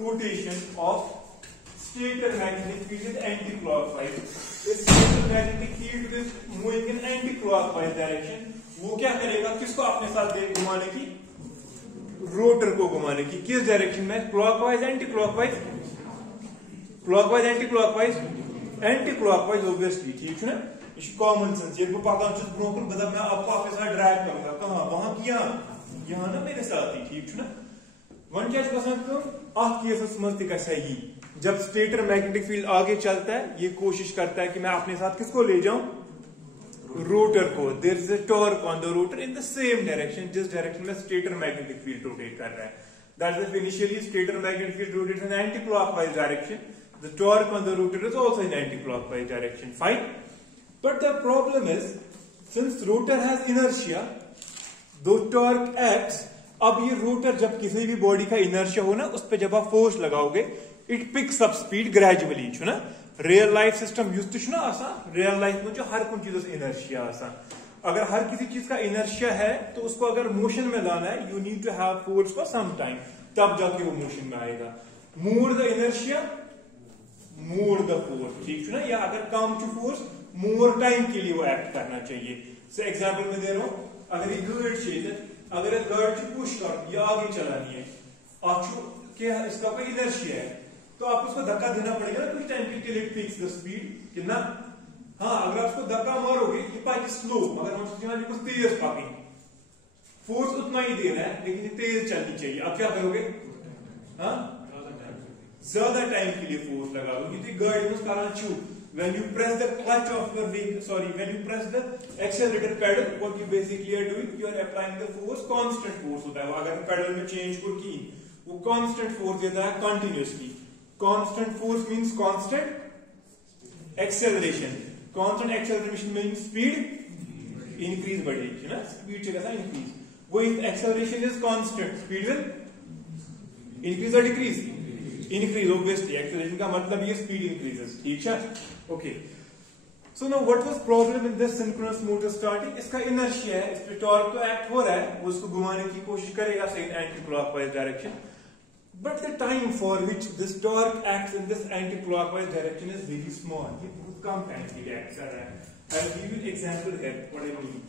rotation of stator magnetic field is anti-clockwise. If stator magnetic field is moving in anti-clockwise direction, वो क्या करेगा, किसको अपने साथ घुमाने की, रोटर को घुमाने की। किस डायरेक्शन में, clockwise anti clockwise, clockwise anti clockwise, anti clockwise obviously, ठीक है ना, ये कॉमन सेंस। ये पकान ब्रोकन बता मैं आपको अपने साथ ड्राइव करूंगा, कहां, वहां की यहाँ ना मेरे साथ ही, ठीक है ना। वन क्या अख केसस मज तही, जब स्टेटर मैग्नेटिक फील्ड आगे चलता है, ये कोशिश करता है कि मैं अपने साथ किसको ले जाऊं, रोटर को। There is a torque on the rotor in the same direction, जिस डायरेक्शन में स्टेटर मैग्नेटिक फील्ड रोटेट कर रहा है। That is initially stator magnetic field rotates in anti clockwise direction, the torque on the rotor is also in anti clockwise direction, fine. But the problem is, since rotor has inertia, though torque acts, अब ये rotor जब किसी भी body का inertia हो ना, उस पर जब आप फोर्स लगाओगे, it picks up speed gradually, छु ना। रियल लाइफ सिस्टम यूज तो ना आसान, रियल लाइफ में जो हर कुछ चीजों से इनर्शिया आसान, अगर हर किसी चीज का इनर्शिया है तो उसको अगर मोशन में लाना है, you need to have force for some time, तब जाके वो मोशन में आएगा। More the inertia more the force, ठीक है ना, या अगर कम टू फोर्स मोर टाइम के लिए वो एक्ट करना चाहिए। सो एग्जांपल में दे रहा हूं, अगर ये गार्ड चाहिए, अगर ये गार्ड को पुश कर, ये आगे चलानी है, क्या इसका कोई इनर्शिया है, तो आप उसको धक्का देना पड़ेगा ना कुछ टाइम के लिए, फिक्स द स्पीड कितना। हाँ, अगर आप उसको धक्का मारोगे, ये पाइक स्लो, मगर हम कुछ तेज पाकेंगे, फोर्स उतना ही देना है, लेकिन ये तेज चलनी चाहिए। आप क्या करोगे, हाँ, ज्यादा टाइम के लिए फोर्स लगा दो, क्योंकि गाइडेंस करना चू। When you press the clutch of your vehicle, when you press the accelerator pedal, what you basically are doing, you are applying the force, constant force होता है। अगर pedal में change को की, वो constant force देता है continuously। Constant force means constant acceleration. Constant acceleration means speed increase बढ़ेगी, है ना, speed चलेगा था increase। वो acceleration is constant, speed will increase or decrease? Increase, obviously। acceleration का मतलब ये speed increases, ठीक है, okay। So now what was problem in this synchronous motor starting? इसका inertia है, इस पे torque तो act हो रहा है, वो उसको घुमाने की कोशिश करेगा सही anti-clockwise direction, but the time for which this torque acts in this anti-clockwise direction is very small। ये बहुत कम टाइम के लिए act कर रहा है। I'll give you example here, what I mean।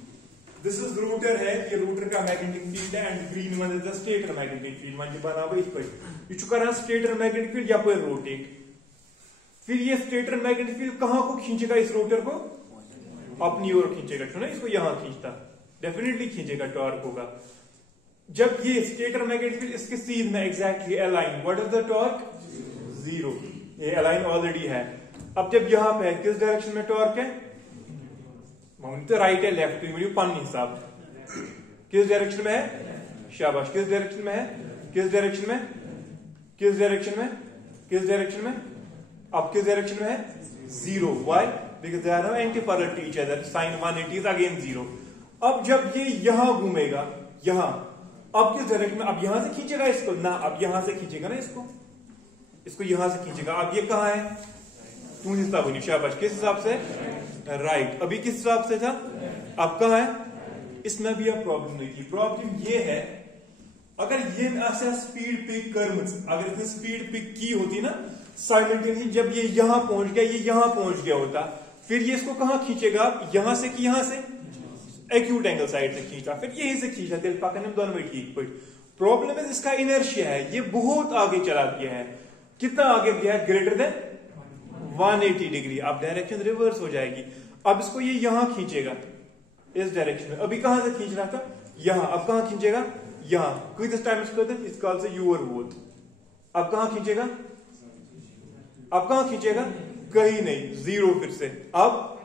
This is rotor है, ये rotor का magnetic field है, and green one is the stator magnetic field। मान के बना हुआ इस पर, ये चुका रहा stator magnetic field, या पर rotate। फिर ये स्टेटर मैग्नेटिक फील्ड कहां को खींचेगा, इस रोटर को अपनी ओर खींचेगा, सुना, इसको यहां खींचता, डेफिनेटली खींचेगा, टॉर्क होगा। जब ये स्टेटर मैग्नेटिक फील्ड इसके सीध में exactly align, what is the torque, 0, ये अलाइन ऑलरेडी है। अब जब यहां पे किस डायरेक्शन में टॉर्क है, तो राइट है लेफ्ट है, पन हिसाब किस डायरेक्शन में है, शाबाश, किस डायरेक्शन में है, किस डायरेक्शन में, किस डायरेक्शन में, किस डायरेक्शन में, अब किस डायरेक्शन में है, 0। Why, because they are anti parallel to each other, sine 180 is again 0। अब जब ये यहां घूमेगा, यहां, अब किस डायरेक्शन में, अब यहां से खींचेगा इसको ना, अब यहां से खींचेगा ना इसको, इसको यहां से खींचेगा। अब ये कहां है, तू हिस्सा बनी, शाबाश, किस हिसाब से, राइट। अभी किस हिसाब से था, अब कहां है, इसमें भी अब प्रॉब्लम नहीं थी। प्रॉब्लम ये है, अगर ये ऐसा स्पीड पिक कर, अगर इसने स्पीड पिक की होती ना साइमल्टेनियसली, जब ये यहां पहुंच गया, ये यहां पहुंच गया होता, फिर ये इसको कहां खींचेगा, यहां से कि यहां से, एक्यूट एंगल साइड से खींचा, फिर यहीं से खींचा, दिल पकड़ने दोनों में ठीक पड़ी। प्रॉब्लम है इसका इनर्शिया है, ये बहुत आगे चला गया है। कितना आगे गया है, ग्रेटर देन 180 डिग्री। अब डायरेक्शन रिवर्स हो जाएगी। अब इसको ये यहां खींचेगा, इस डायरेक्शन में, अभी कहां से खींच रहा था, यहां, अब कहां खींचेगा, यहां, किस टाइम इसको कॉल से यू और बोथ। अब कहां खींचेगा, अब कहां खींचेगा, कहीं नहीं, 0 फिर से। अब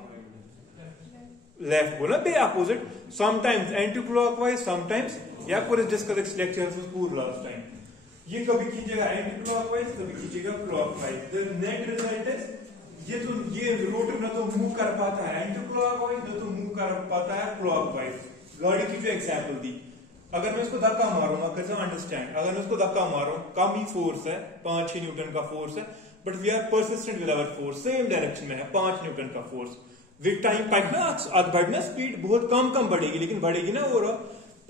लेफ्ट बोला बे opposite, sometimes anti clockwise, sometimes, या पूरे डिस्कस दिस लेक्चर पूरा लास्ट टाइम, ये कभी खींचेगा एंटी क्लॉकवाइज, कभी खींचेगा clockwise. The net result is, ये रोटर ना तो मूव कर पाता है एंटी क्लॉकवाइज, ना तो मूव कर पाता है क्लॉकवाइज। गाड़ी की जो एग्जांपल दी, अगर मैं इसको धक्का मारूंगा, कैसे अंडरस्टैंड, अगर मैं इसको धक्का मारूं, कम ही फोर्स है, 5-6 न्यूटन का फोर्स है, but we are persistent with our force, same direction में है, 5 न्यूटन का फोर्स। विद टाइम पाइक ना बढ़ना, स्पीड बहुत कम बढ़ेगी, लेकिन बढ़ेगी ना वो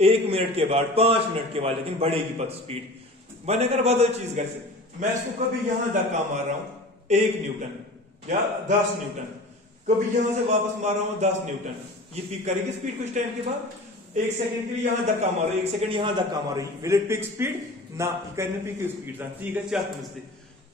1 मिनट के बाद, 5 मिनट के बाद, लेकिन बढ़ेगी पथ स्पीड। वन अगर बदल चीज कैसे, मैं इसको कभी यहां धक्का मार रहा हूं 1 न्यूटन या 10 न्यूटन, कभी यहां से वापस मार रहा हूं 10 न्यूटन, ये पिक करेगी स्पीड कुछ टाइम के बाद। 1 सेकंड के लिए यहां धक्का मारो, 1 सेकंड यहां धक्का मारो, विल इट पिक स्पीड? ना, करने पिक स्पीड था, ठीक है, क्या समझते?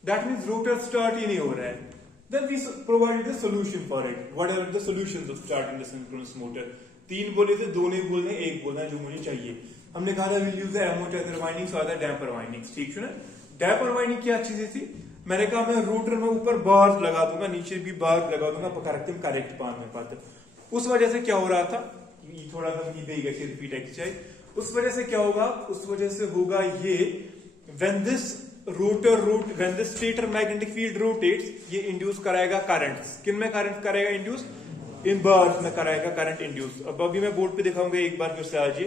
दैट मींस रोटर स्टार्ट ही नहीं हो रहा है। Then we provided the solution for it. What are the solutions of starting the synchronous motor? 3 बोले थे, 2 नहीं बोलने, 1 बोलना है जो मुझे चाहिए। हमने कहा था we'll use the amortizer windings or the damper windings, ठीक है ना? डैपर वाइंडिंग क्या चीज थी? मैंने कहा मैं रोटर में ऊपर बार लगा दूंगा, नीचे भी बार लगा दूंगा, करेक्ट पान में पाते। उस वजह से क्या हो रहा था, थोड़ा सा रिपीट एक्सरसाइज, उस वजह से क्या होगा, उस वजह से होगा ये, when the stator magnetic field rotates, ये इंड्यूस कराएगा करंट। किन में करंट कराएगा इंड्यूस? इन बार्स में कराएगा करंट इंड्यूस। अब अभी मैं बोर्ड पे दिखाऊंगा एक बार फिर से आज,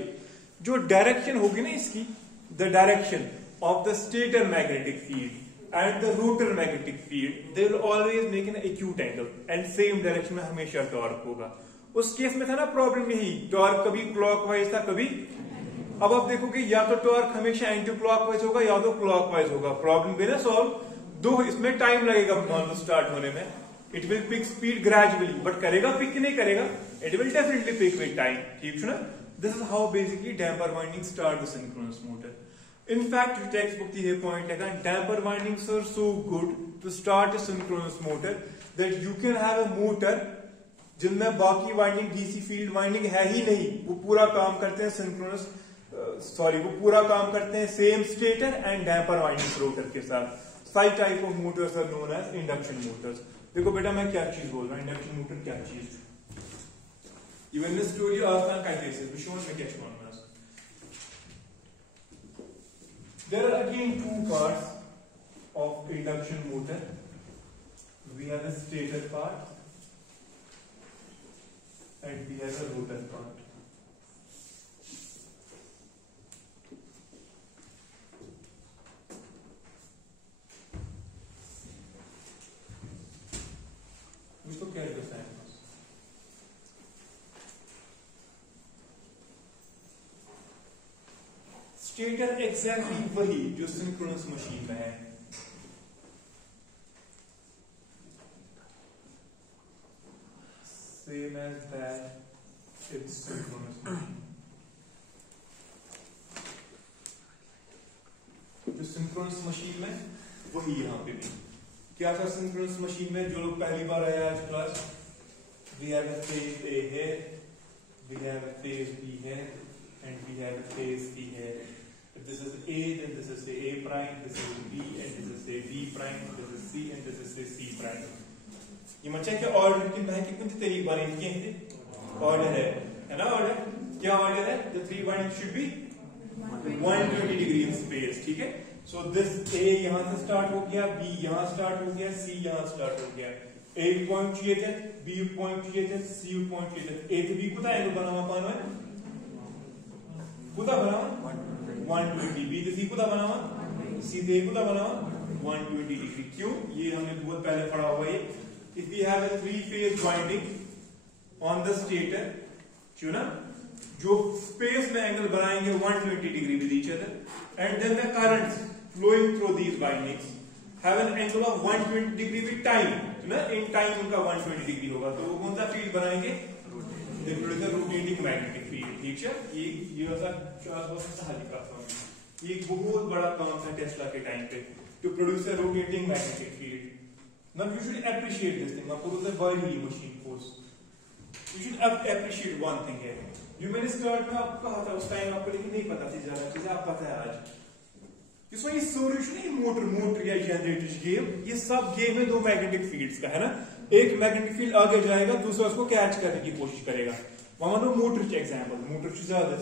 जो डायरेक्शन होगी ना इसकी, the direction of the stator magnetic field and the rotor magnetic field, they will always make an acute angle and same direction में हमेशा टॉर्क होगा। उस केस में था ना प्रॉब्लम यही, टॉर्क कभी क्लॉकवाइज था कभी, अब आप देखोगे या तो टॉर्क हमेशा एंटी क्लॉकवाइज होगा या तो क्लॉकवाइज होगा। प्रॉब्लम भी ना सॉल्व, दो इसमें टाइम लगेगा मान स्टार्ट होने में। It will pick speed gradually, but करेगा पिक नहीं करेगा, it will definitely pick with time, ठीक है ना? This is how basically damper winding start the synchronous motor. In fact, your textbook ये point है, damper windings are so good to start a synchronous motor that you can have a motor जिनमें बाकी winding DC field winding है ही नहीं, वो पूरा काम करते हैं सिंक्रोनस, वो पूरा काम करते हैं same stator and damper winding rotor के साथ। Side type of motors are known as induction motors. देखो बेटा मैं क्या चीज बोल रहा हूँ, इंडक्शन मोटर क्या चीज, इवन दिस स्टोरी आसान कहते हैं, विशोन में क्या छोड़ना। There are again 2 parts of induction motor. We have the stator part and we have the rotor part. इसको क्या कहते हैं? स्टेटर एग्जैक्टली वही जो सिंक्रोनस मशीन में है। Same as that it's synchronous machine. जो सिंक्रोनस मशीन में वही यहाँ पे भी क्या था। सिंक्रोनस मशीन में जो लोग पहली बार आया आज class, we have a phase A here, we have a phase B here, and we have a phase C here. If this is A, then this is A prime, this is B, and this is A B prime, this is C, and this is A C prime. ये मचा क्या order की मैं कितनी तरीके बार इनके हैं order है ना? ऑर्डर क्या ऑर्डर है? The 3 windings should be 120 degree in space, ठीक है? So this A यहाँ से स्टार्ट हो गया, B यहाँ स्टार्ट हो गया, C यहाँ स्टार्ट हो गया। A पॉइंट चाहिए थे, B पॉइंट चाहिए थे, C पॉइंट चाहिए थे। A तो B कुछ एंगल बना हुआ पाना है, कुदा बना 120, B तो C कुदा बना हुआ, C तो कुदा बना 120 डिग्री। क्यों? ये हमने बहुत पहले पढ़ा हुआ है। If we have a 3-phase winding on the stator, ना जो स्पेस में एंगल बनाएंगे 120 degree with each other, and then the currents flowing through these windings have an angle of 120 degree with time, ना in time उनका 120 degree होगा, तो वो कौन सा फील्ड बनाएंगे? They produce a rotating magnetic field, ठीक है? ये एक बहुत बड़ा काम था टेस्ला के टाइम पे, to produce a rotating magnetic field. Now you should appreciate this thing. आपको तो बड़ी ही machine force, you should appreciate one thing है, जो मैंने स्टार्ट में आपको कहा था उस टाइम आपको लेकिन नहीं पता थी ज्यादा चीजें, आप पता है आज। इसमें ये सोल्यूशन है, मोटर या जनरेटर गेम, ये सब गेम है 2 मैग्नेटिक फील्ड्स का, है ना? एक मैग्नेटिक फील्ड आगे जाएगा, दूसरा उसको कैच करने की कोशिश करेगा। वहां मोटर एग्जाम्पल, मोटर ज्यादा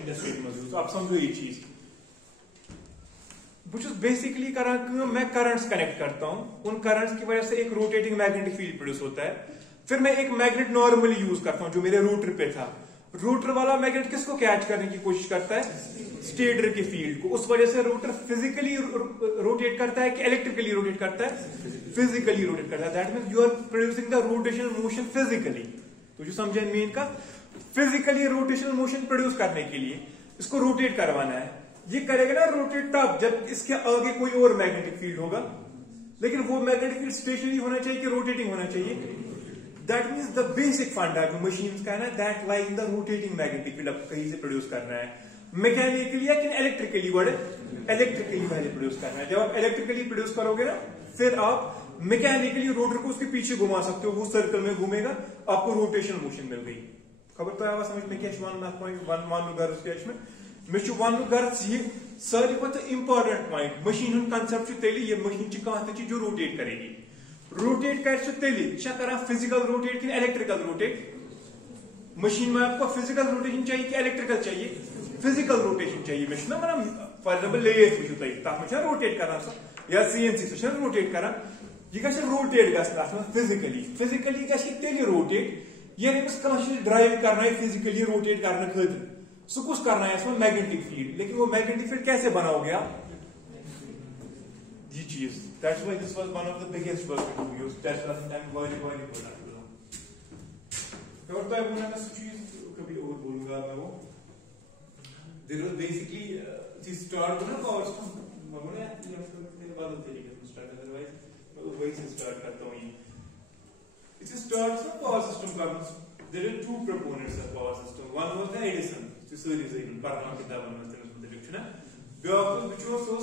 इंडस्ट्री में आप समझो ये चीज। बेसिकली मैं करंट्स कनेक्ट करता हूं, उन करंट्स की वजह से एक रोटेटिंग मैग्नेटिक फील्ड प्रोड्यूस होता है। फिर मैं एक मैग्नेट नॉर्मली यूज करता हूं जो मेरे रोटर पे था। रोटर वाला मैग्नेट किसको कैच करने की कोशिश करता है? स्टेटर की फील्ड को। उस वजह से रोटर फिजिकली रोटेट करता है कि इलेक्ट्रिकली रोटेट करता है? फिजिकली रोटेट करता है। That means you are producing the rotational motion physically. तो जो समझे मेन का, फिजिकली रोटेशनल मोशन प्रोड्यूस करने के लिए इसको रोटेट करवाना है। ये करेगा ना रोटेट तब जब इसके आगे कोई और मैग्नेटिक फील्ड होगा, लेकिन वो मैग्नेटिक फील्ड स्टेशनरी होना चाहिए कि रोटेटिंग होना चाहिए। दैट मीन्स द बेसिक फंडा जो मशीन का है ना, that like in the rotating magnetic field अब कहीं से प्रोड्यूस करना है, मैकेनिकली या कि इलेक्ट्रिकली, वर्ड इलेक्ट्रिकली पहले प्रोड्यूस करना है। जब आप इलेक्ट्रिकली प्रोड्यूस करोगे ना, फिर आप मैकेनिकली रोटर को उसके पीछे घुमा सकते हो, वो सर्कल में घूमेगा, आपको रोटेशनल मोशन मिल गई। खबर तो आया समझ में क्या वन गर्ज क्या मे वन गर्ज ये सारी पता इंपॉर्टेंट पॉइंट मशीन कंसेप्ट तेली ये मशीन कह जो रोटेट करेगी, रोटेट कर तेली कर फिजिकल रोटेट कि इलेक्ट्रिकल रोटेट। मशीन में आपको फिजिकल रोटेशन चाहिए कि इलेक्ट्रिकल चाहिए, फिजिकल रोटेशन चाहिए। मे वन फॉर एग्जांपल लेथ वो तथ में रोटेट कर या CNC सह रोटेट कर, यह रोटेट ग फिजिकली, फिजिकली तेल रोटेट ये ड्राइव करना फिजिकली रोटेट करने खातिर सह कुछ करना है मैग्नेटिक फील्ड। लेकिन वो मैग्नेटिक फील्ड कैसे बनाओगे आप, ये चीज that's why this was one of the biggest work to use Tesla and very very good. और तो अब मैं चीज कभी और बोलूंगा मैं वो there was basically this start ना पावर सिस्टम मगोने बदल तरीके से स्टार्ट, अदरवाइज मैं वही से स्टार्ट करता हूं। ये it starts from power system comes there are two proponents of power system, one was the Edison सारी पढ़ना किताबन में तमिस मुतलिक ब्याक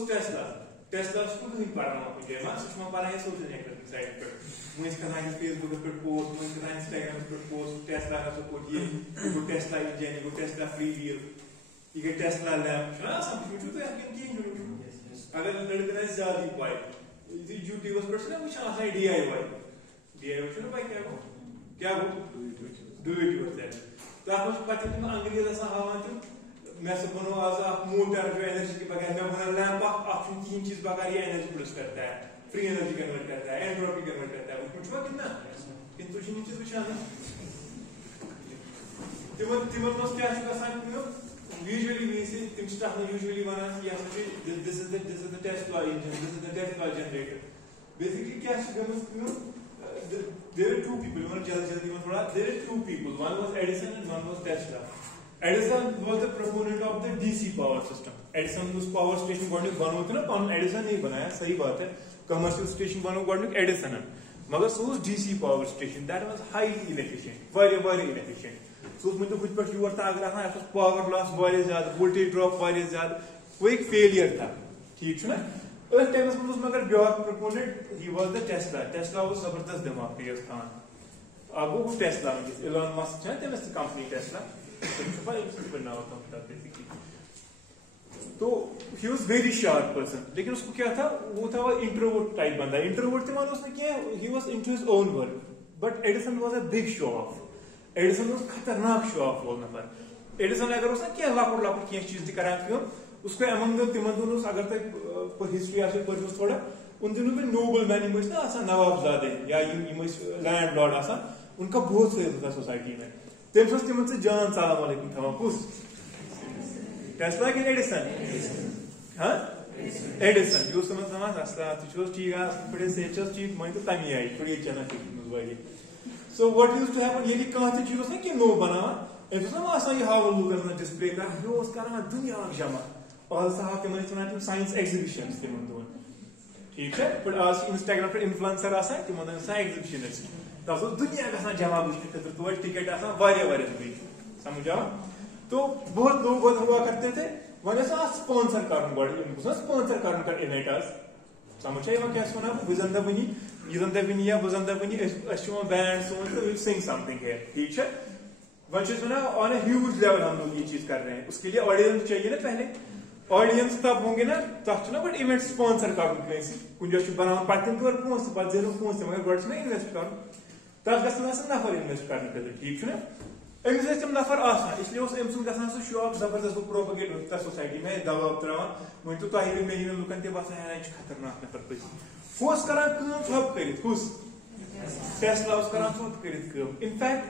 टेस्ला, टेस्ला पढ़ना कुछ सह पान सोशल नेटवर्किंग साइट पे वह कर फेसबुक पे पोस्ट, वह कर इंस्टाग्राम पे पोस्ट, टेस्ला सपोर्ट ये गो टेस्ला इंजन, गो टेस्ला फ्री व्हील, ये गई टेस्ला लैम्प अगर लड़के ज्यादा पाई यूट्यूब पे वो DIY क्या डू इट योरसेल्फ। तथ पे अंग्रेज हावान मे बनो आज मोटर जो एनर्जी के बगैर, मैं बना लैंप तीन चीज बगैर ये एनर्जी प्रोड्यूस करता है, फ्री एनर्जी कन्वर्ट करता है, एंट्रोपी कन्वर्ट करता है, वो कितना किंतु चीज वुचान तिमन क्या usually usually one this is the Tesla engine, this is the Tesla generator. Basically क्या there were two people, there are two people, one was Edison and one was Tesla. Edison was the proponent of the DC power system. Edison उस power station government बनो थे ना, पान Edison नहीं बनाया, सही बात है, कमर्शियल स्टेशन बनो गवर्नमेंट एडिसन, मगर सो DC power station that was highly inefficient, very inefficient। सो उसमें तो कुछ पर यूर था अगर हाँ पावर लॉस वाले ज्यादा, वोल्टेज ड्रॉप वाले ज्यादा, वो एक फेलियर था, ठीक है ना। उस टाइम में मगर back proponent he was the Tesla, Tesla वो जबरदस्त दिमाग के स्थान अब वो टेस्ला में एलन मस्क है तमिस कंपनी टेस्ला तो he was very sharp person. लेकिन उसको क्या था, वो था इंट्रोवर्ट टाइप बंदा, इंट्रोवर्ट थे उसने क्या, he was into his own work. But Edison was a big show off, Edison was खतरनाक शो ऑफ वो नफर। एडिसन अगर उसने क्या लकुट क्या चीज करान उसको अमंग तिमन दोनों अगर तुम हिस्ट्री आसे पढ़ो थोड़ा, उन दिनों में नोबल मैन नवाबजादे या लैंड लॉर्ड आसा, उनका बहुत फेज था सोसाइटी में। तम तिमन से जान सलाम अलैकुम थमा कुस टेस्ला कि एडिसन, हाँ एडिसन जो समझ ठीक पे ठीक मैं तो तमी आई थोड़ी चना वाली। So what used to happen, ये कह चीज ना कि नो बनावा यह हावन लूकन डिस्प्ले कर दुनिया जमा और साहब तिम साइंस एग्जीबिशन तिमन दोन, ठीक है। बट आज इंस्टाग्राम पे इन्फ्लुएंसर आसान तिमन एग्जीबिशन तब दुनिया ग जमा वुचने खतर तो टिकट दुबई समझ आओ। तो बहुत लोग हुआ करते थे, वन स्पॉन्सर कर स्पॉन्सर कर इवेंट समझ क्या वन बुजन दनी यह दनी या बुजन दनी बैंड सोन तो सिंग समथिंग है, ठीक है। One on a huge level हम लोग ये चीज कर रहे हैं, उसके लिए ऑडियंस चाहिए ना, पहले ऑडियंस तब होंगे ना तथ ना बट इवेंट स्पॉन्सर कर कुछ बना पे तोर पोस पे जेर पोस मगर गो इन्वेस्ट कर तथ ग नफर इन्वेस्ट करने खतर, ठीक है ना। अमिस तम नफर आसान, इसलिए अम सह शो ऑफ जबरदस्त प्रोपगेट होता सोसाइटी में दबाव त्रावान वो तो मे लुकन ते बसान खतरनाक नफर पस करान थप कर टेस्ला करान थप कर। इनफैक्ट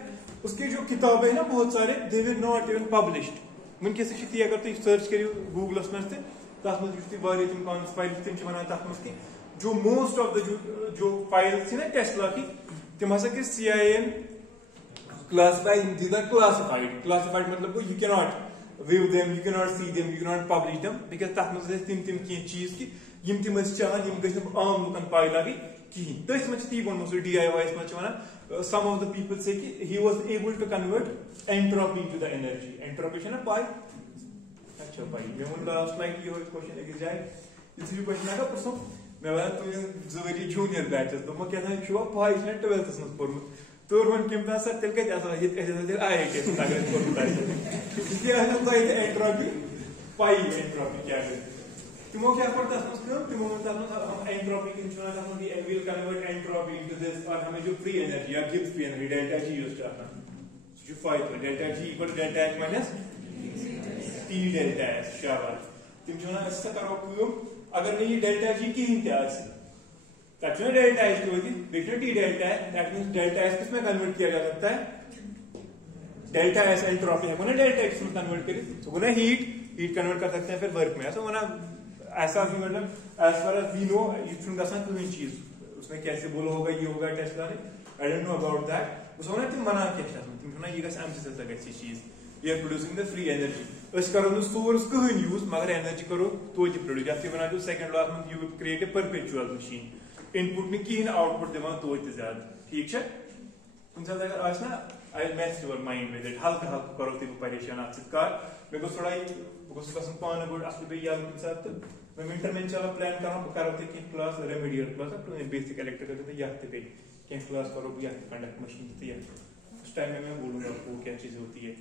उसकी जो किताबें ना बहुत सारे दे वर नॉट इवन पब्लिश्ड वनकस ती अगर तुम सर्च करो गूगलस मज तथ मज तम फाइल तम वन तथ मज जो मोस्ट ऑफ द जो फाइल्स ना टेस्ला की तम हसा कर CIA क्लासिफाइड मतलब you can not view them, you cannot see them, you cannot publish them, because that must be tim चीज की यम tim चाहन यम गछ आम लुकन पाई लगी कहीं तस मच ती वन मस DIY मच वना some of the people say कि he was able to convert entropy into the energy. Entropy है ना पाई अच्छा पाई मैं मुन लास्ट लाइक ये क्वेश्चन एक जाए इस भी क्वेश्चन आगा परसों मैं वाला तो जवरी जूनियर बैचेस तो मैं कहता हूं शो पाई है 12th में पढ़ तो वन केम था सर तेल के ऐसा ये आए के अगर पढ़ता है इसलिए हम तो एंट्रोपी पाई एंट्रोपी क्या है तुमो क्या पढ़ता है उसमें तुमो में हम एंट्रोपी की चुना था हम will convert entropy into this और हमें जो फ्री एनर्जी या Gibbs free energy delta G use करना जो 5 delta G equal delta H minus T delta S शाबाश तुम जो ना ऐसा करो क्यों अगर नहीं ये डेल्टा जी की ही क्या है तब जो डेल्टा एच होती है बेटा टी डेल्टा है दैट मींस डेल्टा एस किसमें कन्वर्ट किया जा सकता है डेल्टा एस एंट्रोपी है ना डेल्टा एक्स में कन्वर्ट करें तो वो ना हीट कन्वर्ट कर सकते हैं फिर वर्क में ऐसा वो ना ऐसा भी मतलब as far as we know you should आसान कोई चीज उसमें कैसे बोलो होगा ये होगा टेस्ला ने I don't know about that उसमें ना तुम मना क्या चाहते हो तुम ना ये गस एम्फसिस लगा ऐसी चीज we are producing the free energy अस करो नो सोर्स कहीं यूज मगर एनर्जी करो तो जी प्रोड्यूस जैसे बना जो सेकंड लॉ में you create a perpetual machine input में की आउटपुट देवा तो ज्यादा ठीक है उनसे अगर आज ना I match your mind with it हल्का हल्का करो ती परेशान आप चित्कार मैं को थोड़ा because कसम पान गुड असली पे याद के साथ मैं विंटर में चला प्लान कर रहा हूं करो थे कि क्लास रेमेडियल क्लास तो बेसिक इलेक्ट्रिकल तो याद पे क्या क्लास करो या कंडक्ट मशीन थी उस टाइम में मैं बोलूंगा आपको क्या चीज होती है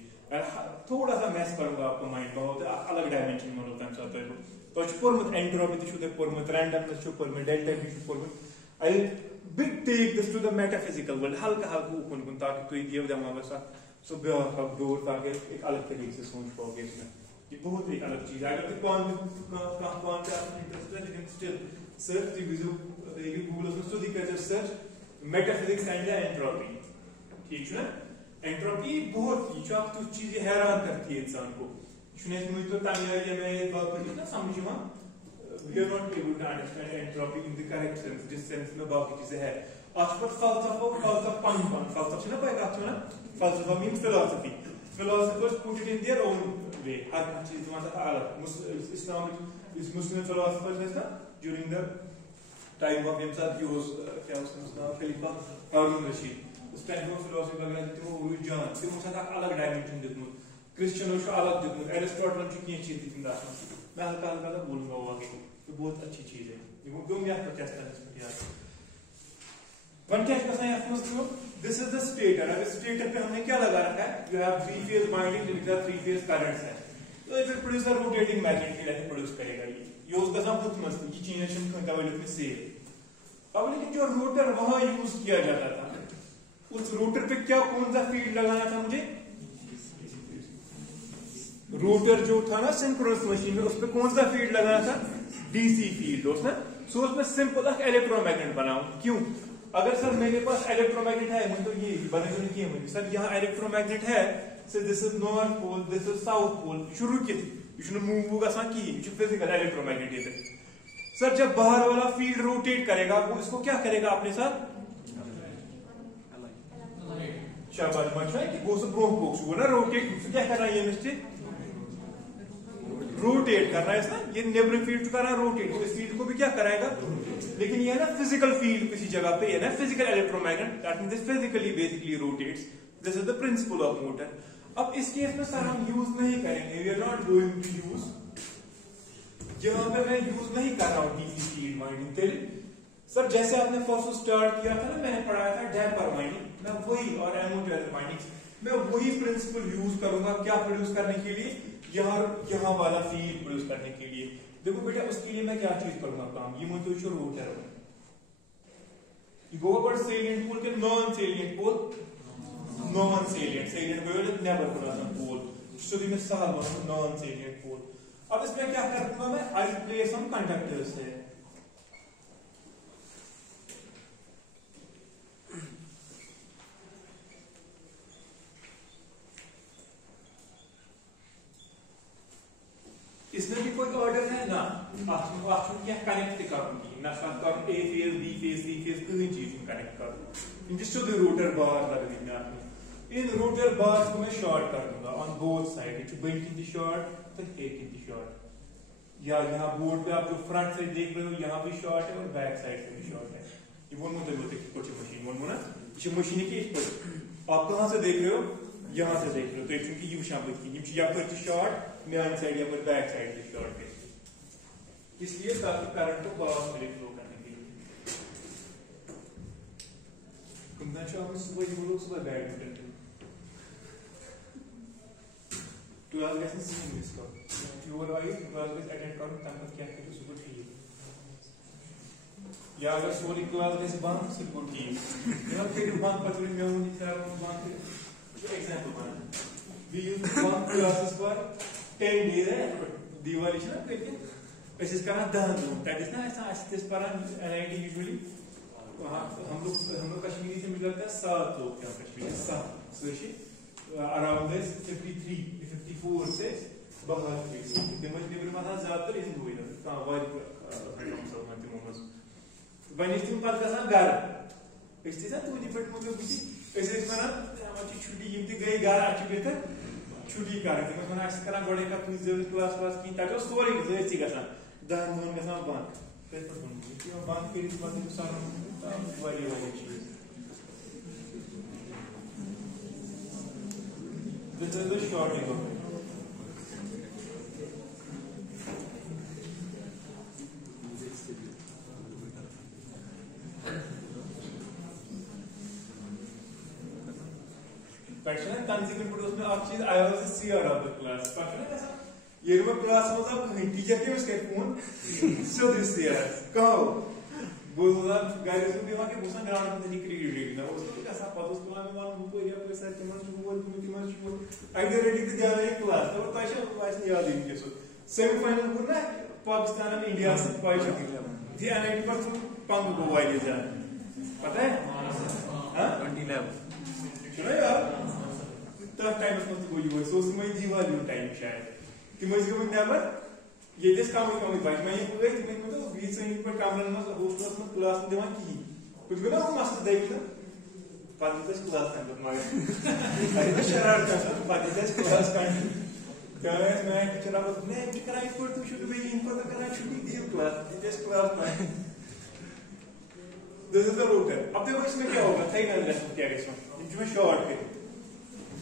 थोड़ा सा मैच करूंगा आपको माइंड में होता है अलग डायमेंशन में होता है चाहते हो तो पोरमत एंट्रोपी तो शुद्ध पोरमत रैंडमनेस तो पोरमत डेल्टा भी पोरमत I big take this to the metaphysical world हल्का हल्का उन ताकि तो ये दिमाग में सो बेहद दूर ताकि एक अलग तरीके से सोच पाओगे इसमें ये बहुत एक अलग चीज है अगर तो कौन का इंटरेस्ट है लेकिन still search the visual Google में स्टडी करते सर्च मेटाफिजिक्स एंड एंट्रोपी ठीक है एंट्रोपी बहुत ये आप कुछ चीजें हैरान करती है इंसान को सुने मुझे तो तानिया में बात करनी ना समझिए we are not able to understand entropy in the correct sense जिस सेंस में बाकी चीजें है आज पर falsafa falsafa ना पाएगा आपको ना falsafa means philosophy philosophers put it in their own way हर चीज मतलब अलग Muslim philosophers है ना during the time of himself use क्या उसका नाम खलीफा हारून रशीद उस टाइम वो फिलोसफी वगैरह देते वो जान फिर मुझे अलग डायमेंशन देते हैं क्रिश्चियनों को अलग देते हैं एरिस्टोटल की ये चीज दिखती है मैं हल्का हल्का बोलूंगा वो आगे तो बहुत अच्छी चीज है ये वो क्यों याद करते हैं इसमें यार वन क्या कहते हैं आपको दिस इज द स्टेटर अगर स्टेटर पे हमने क्या लगा रखा है you have three phase winding with three phase currents है तो it will produce a rotating magnet की लाइक प्रोड्यूस करेगा ये उसका नाम खुद मस्त ये चीजें का वैल्यू में से अब लेकिन जो रोटर वहां यूज किया जाता था उस रोटर पे क्या कौन सा फील्ड लगाना था मुझे रोटर जो था ना सिंक्रोनस मशीन में उस पे कौन सा फील्ड लगाना था डीसी फील्ड उसने सो उसमें सिंपल एक इलेक्ट्रोमैग्नेट बनाऊं क्यों अगर सर मेरे पास इलेक्ट्रोमैग्नेट है मुझे तो ये बने किए मुझे सर यहाँ इलेक्ट्रोमैग्नेट है sir this is north pole this is south pole शुरू की यू शुड मूव होगा सा की फिजिकल इलेक्ट्रोमैग्नेट ये सर जब बाहर वाला फील्ड रोटेट करेगा वो इसको क्या करेगा अपने साथ शाबाश मच है कि वो सब ब्रोक बॉक्स वो ना रोटेट क्या कर रहा है ये मिस्टेक रोटेट कर रहा है इसना ये नेबरिंग फील्ड कर रहा है रोटेट इस फील्ड को भी क्या कराएगा लेकिन ये है ना फिजिकल फील्ड किसी जगह पे है ना physical electromagnet that means this physically basically rotates this is the principle of motor अब इस केस में सर हम यूज नहीं करेंगे we are not going to use जहां पे मैं यूज नहीं कर रहा हूं डीसी फील्ड वाइंडिंग के सर जैसे आपने फर्स्ट स्टार्ट किया था ना मैंने पढ़ाया था डैम्पर वाइंडिंग मैं वही और एमोटर वाइंडिंग मैं वही प्रिंसिपल यूज करूंगा क्या प्रोड्यूस करने के लिए यहाँ वाला फील्ड प्रोड्यूस करने के लिए देखो बेटा उसके लिए मैं क्या चीज करूंगा काम ये मुझे तो रोटर है you go about salient pole के non salient pole where never present pole so the misal non salient pole अब इसमें क्या करूंगा मैं I place some conductors है इसमें भी कोई ऑर्डर है ना आप क्या कनेक्ट करूंगी ना कर ए फेज बी फेज सी फेज कोई चीज कनेक्ट करूं जिससे तो रोटर बाहर लग रही है इन रोटर बार्स को मैं शॉर्ट कर दूंगा ऑन बोथ साइड, ये बन की शॉर्ट तो एक की शॉर्ट, या यहाँ बोर्ड पे आप जो फ्रंट से देख रहे हो यहाँ भी शॉर्ट है और बैक साइड से भी शॉर्ट है। ये वो मशीन वो ना ये मशीन की आप कहाँ से देख रहे हो, यहाँ से देख रहे हो, तो चूंकि ये शामिल की यपर शॉर्ट म्यान साइड या बैक साइड से शॉर्ट है, इसलिए ताकि करंट को बाहर मिले फ्लो करने के लिए। सुबह बैडमिंटन 12 गैस सीन इसका फ्यूल आई 12 गैस अटेंड करो तब क्या करो सुबह ठीक, या अगर सोरी 12 गैस बंद सुबह ठीक या फिर बंद पकड़ में वो नहीं खराब हो बंद एग्जांपल बना वी यूज बंद क्लासेस फॉर 10 डेज है दिवाली ना लेकिन ऐसे करना 10 दिन दैट इज ना ऐसा इस पर एनआईटी यूजुअली हम लोग कश्मीरी से मिल जाते हैं 7 लोग क्या कश्मीरी 7 सोचिए around this 53 54 से बाहर के दिमाग में मत ज्यादातर इस हुई ना का वारी हम सब में मोमस बनी तुम बात का घर इससे ना तू डिफेक्ट मुझे बिजी ऐसे मना हमारी छुट्टी यमती गई घर अच्छी बेहतर छुट्टी कर रहे मना ऐसे करना बड़े का कुछ जरूर क्लास की ताकि स्टोरी जैसी का सा दान दोन का सा बंद फिर पर बंद के इस बात को सारा वाली चीज this is the shorting of it. Question है कंसीक्वेंट उसमें आप चीज I was see out of the class question है कैसा ये रूम क्लास मतलब टीचर के उसके फोन सो दिस यार कहो बोलना गाइस को भी वहां के भूसा ग्राउंड में निकली गई ना उसको कैसा पता उसको में वन को या कोई सर के मन को बोल अगर रेडी तो जाना है क्लास तो ताशा क्लास याद ही नहीं सो सेमीफाइनल को ना पाकिस्तान और इंडिया से पाई थी एनआईटी पर पंग को वाई जा पता है हां 2011 सुनो यार तो टाइम उसमें तो कोई सो उसमें जीवा जो टाइम शायद कि मुझे को नंबर ये जिस काम में भाई मैं ये पूरे दिन में तो 20 मिनट पर काम में होस्ट में क्लास देवा की कुछ भी ना वो मस्त देख लो पाकिस्तान क्लास में मारे अरे तो शरारत का सर पाकिस्तान क्लास का क्या है मैं टीचर आप ने कराई पर तुम शुरू में इनको तो करा छुट्टी दी क्लास दिस क्लास में दिस इज द रूटर। अब देखो इसमें क्या होगा सही ना लेसन क्या है इसमें जो शॉर्ट है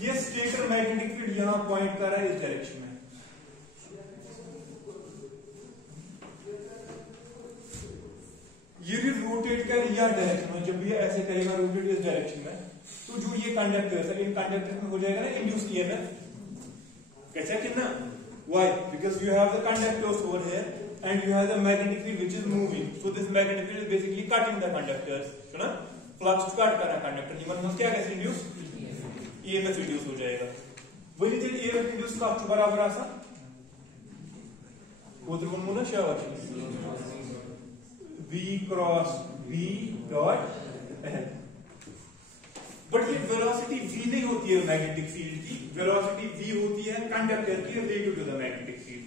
ये स्टेटर मैग्नेटिक फील्ड यहां पॉइंट कर रहा है इस डायरेक्शन में, ये भी रोटेट कर या डायरेक्शन में, जब ये ऐसे करेगा रोटेट इस डायरेक्शन में तो जो ये कंडक्टर है इन कंडक्टर में हो जाएगा ना इंड्यूस ईएमएफ कैसा कितना why because you have the conductors over here and you have the magnetic field which is moving, so this magnetic field is basically cutting the conductors सुना फ्लक्स को cut कर रहा कंडक्टर ये मतलब क्या कैसे इंड्यूस ईएमएफ इंड्यूस हो जाएगा वही चीज ईएमएफ इंड्यूस का आपको बराबर आसा उधर को ना शाबाश V cross V dot L, but ये वेलोसिटी V नहीं होती है मैग्नेटिक फील्ड की, वेलोसिटी V होती है कंडक्टर की relative to the magnetic field.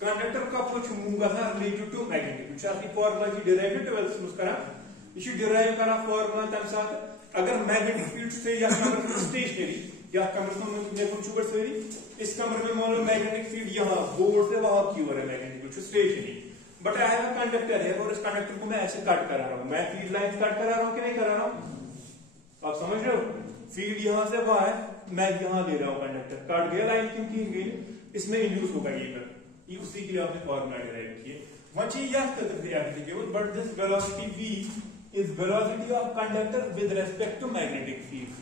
Conductor का कुछ मूव था रिलेटिव टू मैग्नेटिक कुछ आपकी फार्मूला की डिराइव 12 में करा इशू डिराइव करा फार्मूला तब साथ अगर मैग्नेटिक फील्ड से या कमरे स्टेशनरी या कमरे में देखो चुबर से इस कमरे में मान लो मैग्नेटिक फील्ड यहां बोर्ड से वहां की ओर है magnetic field stationary, but I have a conductor है और इस कंडक्टर को मैं ऐसे कट करा रहा हूं, मैं फील्ड लाइन कट करा रहा हूं कि नहीं करा रहा हूं आप समझ रहे हो, फील्ड यहां से वहां है मैं यहां ले रहा हूं कंडक्टर कट गया लाइन क्योंकि गई इसमें इंड्यूस होगा ये उसी के लिए आपने फार्मूला डिराइव किए वंच याद करते थे applicable, but this velocity v is velocity of conductor with respect to magnetic field.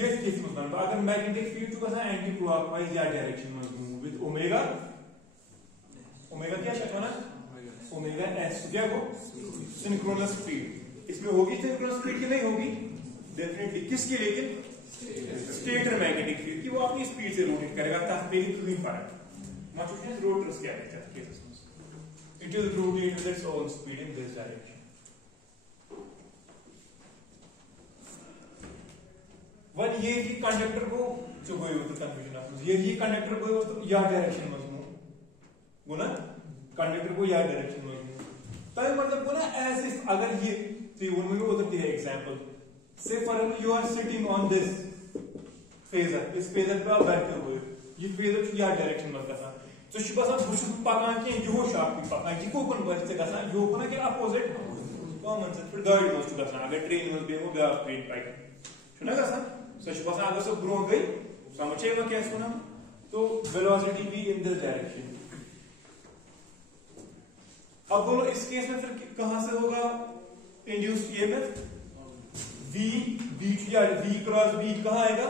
ये केस में बनता अगर मैग्नेटिक फील्ड को ऐसा एंटी क्लॉकवाइज या डायरेक्शन में मूव विद ओमेगा क्या शक्ल ना ओमेगा एस क्या हो सिंक्रोनस स्पीड, इसमें होगी सिंक्रोनस स्पीड की नहीं होगी डेफिनेटली किसकी, लेकिन स्टेटर मैग्नेटिक फील्ड की वो अपनी स्पीड से रोटेट करेगा ताकि मेरी कोई फर्क ना रोटर्स क्या कहते हैं केसेस में it is rotate with its own speed in this direction. One ये कि कंडक्टर को जो कोई हो तो कंफ्यूजन आप ये कंडक्टर को हो तो या डायरेक्शन में बोला कंडक्टर को या डायरेक्शन में तब मतलब बोला एज इफ अगर ये 3 में उधर दिया एग्जांपल से for example you are sitting on this phasor, इस फेजर पे आप बैठे हुए, ये फेजर या डायरेक्शन में गसान तो छु बसान बुछ पकान के यो शाक भी पकान जी कोकन बस से गसान यो कोना के अपोजिट कॉमन सेंस पर गाड़ी में छु गसान अगर ट्रेन में बेमो बे ट्रेन पाइक छु ना गसान सो छु बसान अगर सो ब्रो गई समझे में क्या सुना तो वेलोसिटी भी इन दिस डायरेक्शन। अब बोलो इस केस में फिर कहां से होगा इंड्यूस्ड ईएमएफ, v b या v क्रॉस b कहां आएगा,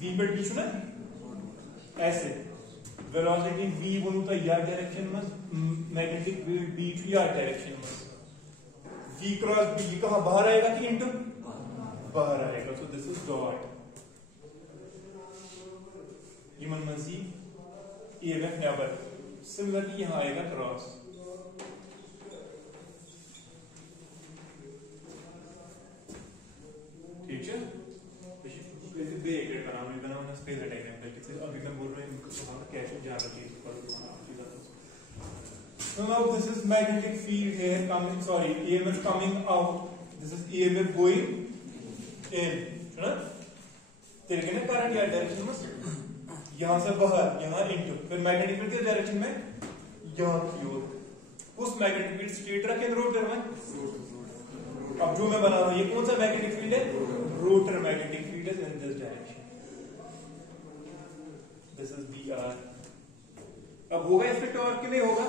v पर b ना ऐसे वेलोसिटी v बनता या डायरेक्शन में, मैग्नेटिक फील्ड b या डायरेक्शन में, v क्रॉस b कहां बाहर आएगा कि इनटू बाहर आएगा, so this is dot human मसी ईएमएफ नेवर। सिमिलरली यहां आएगा क्रॉस, ठीक है। जैसे बे एक का नाम है बनाना स्पेस डायग्राम पे किसी अभी मैं बोल रहा हूं इनको हमारा कैसे जाना चाहिए so now this is magnetic field here coming, sorry, EMF coming out, this is EMF going in, है ना, तेरे के ना करंट या डायरेक्शन में यहां से बाहर यहां इनटू, फिर मैग्नेटिक फील्ड किस डायरेक्शन में यहां की ओर, उस मैग्नेटिक फील्ड स्ट्रेट रखे रोटर में। अब जो मैं बना रहा हूं ये कौन सा मैग्नेटिक फील्ड है, rotor magnetic field is in this direction, this is BR। अब होगा इस पे टॉर्क कि नहीं होगा,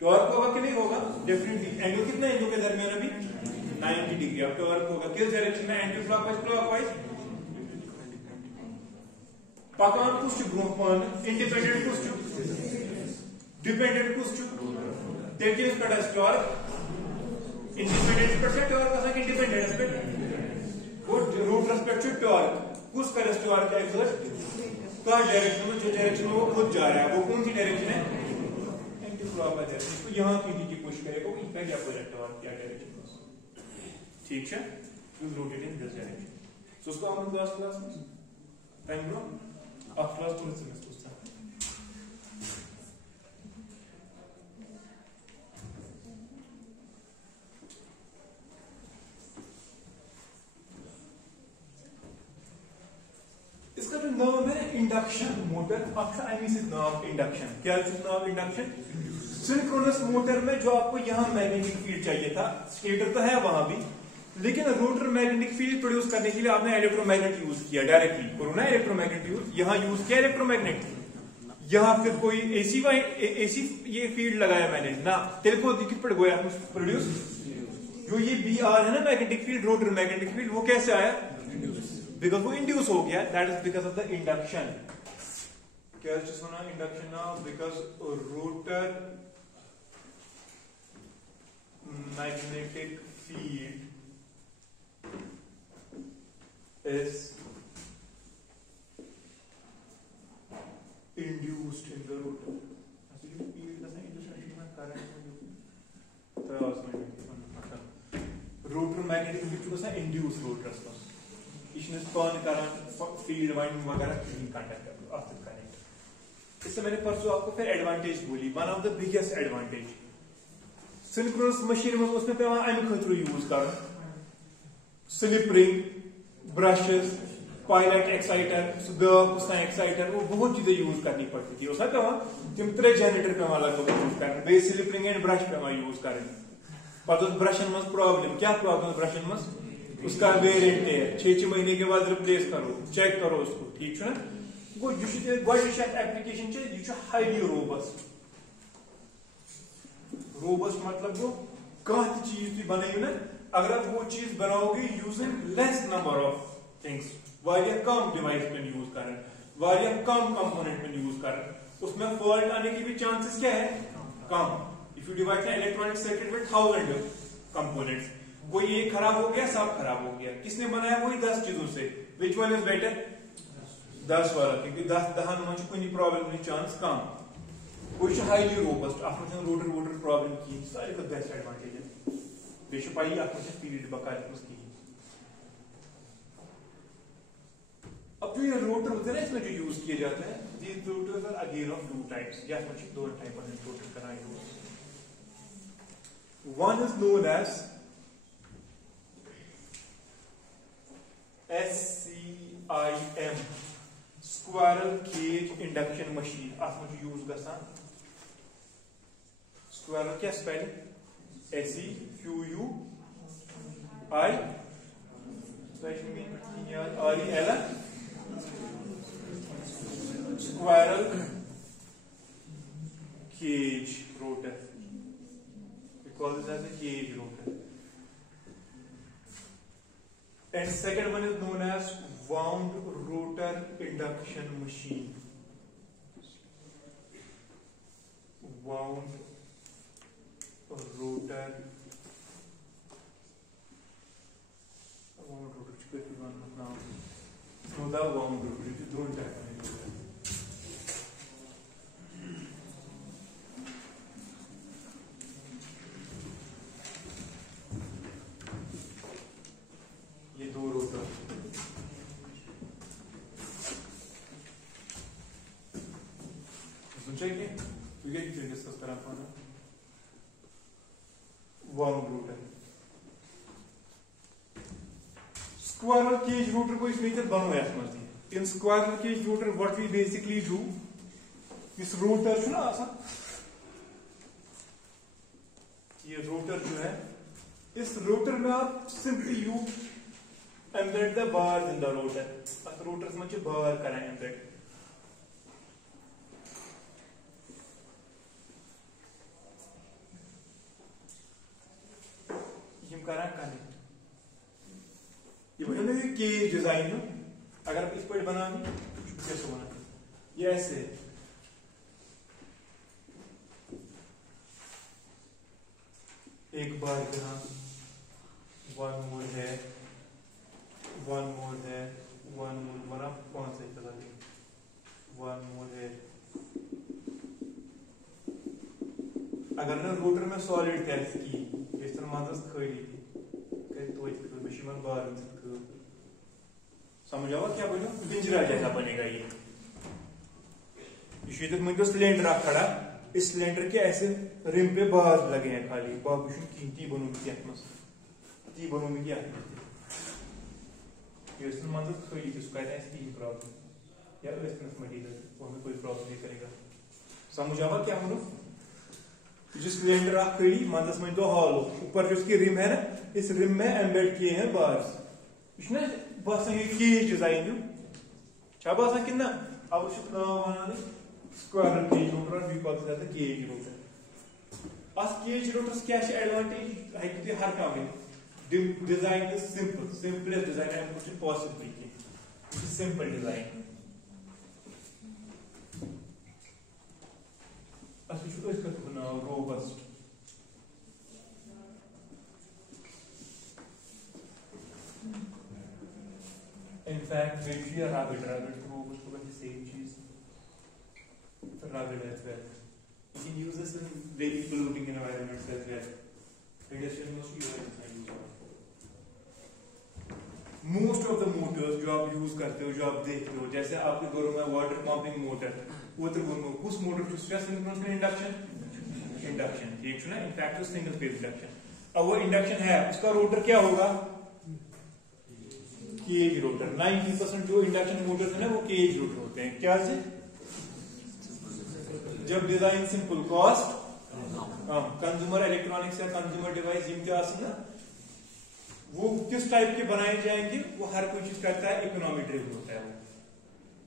टॉर्क होगा कि नहीं होगा, डेफिनेटली। एंगल कितना है इनके दरमियान अभी 90 डिग्री। अब टॉर्क होगा किस डायरेक्शन में, एंटी क्लॉकवाइज क्लॉकवाइज, पकान कुछ ग्रुपन इंडिपेंडेंट कुछ डिपेंडेंट कुछ देखिए इसका टॉर्क इंडिपेंडेंट पर से टॉर्क का इंडिपेंडेंट पे वो रूट रेस्पेक्ट टू टॉर्क कुछ का टॉर्क एग्जर्ट का डायरेक्शन में, जो डायरेक्शन में वो खुद जा रहा है वो कौन सी डायरेक्शन है, एंटी क्लॉकवाइज डायरेक्शन। तो यहां खींचने की कोशिश करेगा वो इसका क्या अपोजिट टॉर्क क्या डायरेक्शन में, ठीक है, you rotate in this direction. So उसको हम क्लास में टाइम ब्रो आप क्लास थोड़ी सी मिस पूछता इसका जो नाम है इंडक्शन मोटर, आपका एमई से नाम इंडक्शन, क्या नाम इंडक्शन, सिंक्रोनस मोटर में जो आपको यहां मैग्नेटिक फील्ड चाहिए था, स्टेटर तो है वहां भी, लेकिन रोटर मैग्नेटिक फील्ड प्रोड्यूस करने के लिए आपने इलेक्ट्रोमैग्नेट यूज किया, डायरेक्टली करो ना इलेक्ट्रोमैग्नेट यूज, यहां यूज किया इलेक्ट्रोमैग्नेट, यहां फिर कोई एसी ये फील्ड लगाया मैंने ना, तेरे को दिक्कत पड़ गया प्रोड्यूस, जो ये BR है ना magnetic field, rotor magnetic field, वो कैसे आया, बिकॉज वो इंड्यूस हो गया, that is because of the induction. क्या सुना इंडक्शन ना, because rotor magnetic field is induced in the rotor. Actually, field doesn't induce in current. Rotor magnetic field को सा induce rotor पर. इसने स्पॉन करा field वाइंडिंग वगैरह तीन कांटेक्ट कर आफ्टर कनेक्ट। इससे मैंने परसों आपको फिर एडवांटेज बोली, one of the biggest advantage synchronous machine में उसमें पे वहां अमी खतरो यूज कर slip ring, brushes, pilot exciter, exciter, वो बहुत चीजें यूज करनी पड़ती थी, उसका कहा तुम 3 जनरेटर पे लगभग यूज कर base slip ring and brush पे यूज कर पता ब्रशन में प्रॉब्लम, क्या प्रॉब्लम ब्रशन में, उसका वेयर एंड टेयर 6 महीने के बाद रिप्लेस करो, चेक करो उसको, ठीक है ना, वो एप्लीकेशन हाईली रोबस्ट, रोबस्ट मतलब वो कह चीज बनाई ना, अगर आप वो चीज बनाओगे using less number of things, वारिया कम डिवाइस में यूज करें, वारिया कम कंपोनेंट में यूज करें, उसमें फॉल्ट आने की भी चांसेस क्या है, कम। If you divide an electronic circuit with 1000 components, कोई एक खराब हो गया सब खराब हो गया, किसने बनाया, वही 10 चीजों से, विच वन इज बेटर, 10 वाला, क्योंकि 10 दहन में कोई प्रॉब्लम नहीं, चांस कम, कोई हाईली रोबस्ट, आपको रोटर वोटर प्रॉब्लम की सारे का बेस्ट एडवांटेज है, बेशुपाई आपको पीरियड बकाया उसकी। अब जो ये रोटर होते हैं ना, इसमें जो यूज किए जाते हैं, these rotors are again of 2 types, या कुछ 2 टाइप का रोटर करना use. One is known as squirrel cage induction machine अत मज यूज गसान स्क्वायरल क्या spelling SEQUI REL squirrel cage rotor. We call this as a cage rotor. And second one is known as wound rotor induction machine. Wound rotor. Wound rotor. Now, so the wound rotor. You don't have wound rotor. Squirrel cage rotor को इसमें इधर बनो है समझ दिए. In squirrel cage rotor, what we basically do, इस rotor जो ना आसा, ये rotor जो है, इस rotor में आप simply you embed the bars in the rotor. Us rotor में जो bar करें embed. ये केज डिजाइन हो अगर आप इस पर बनाएंगे कैसे बना ये ऐसे एक बार यहाँ वन मोर है बना कौन से चला दे वन मोर है अगर ना रोटर में सॉलिड कैसे की इस तरह मात्र खड़ी थी तो मशीन बार समझ आओ क्या बनो पिंजरा जैसा बनेगा ये मुझे सिलेंडर आप खड़ा इस सिलेंडर के ऐसे रिम पे बार लगे हैं खाली बाबू ती बनो ती बनो क्या मतलब खड़ी उसका प्रॉब्लम या मटीरियल कोई प्रॉब्लम नहीं करेगा समझ आओ क्या बनो जो सिलेंडर आप खड़ी मंदस में तो हॉल ऊपर जो उसकी रिम है ना इस रिम में एम्बेड किए हैं बार्स बसान ये केज डिजाइन जो बसान कि अब squirrel cage rotor we call this cage rotor as cage rotors क्या एडवांटेज है हर कम design is simplest design I am possible simple design robust. In fact, when we are rabbit robust is the same cheese. Rabbit as well. You can use this in daily polluting environments as well. Industrial mostly use it. Most of the motors जो आप use करते हो जो आप देखते हो जैसे आपके घरों में वाटर पंपिंग मोटर उस मोटर को सिंक्रोनस इंडक्शन ठीक है ना इनफैक्ट सिंगल फेज इंडक्शन अब वो इंडक्शन है उसका रोटर क्या होगा केज रोटर 90% जो इंडक्शन मोटर्स है ना वो केज रोटर होते हैं क्या से जब design simple cost consumer electronics या कंज्यूमर डिवाइस जिनके आसन वो किस टाइप के बनाए जाएंगे वो हर कोई चीज करता है इकोनॉमिक ड्रिवन होता है वो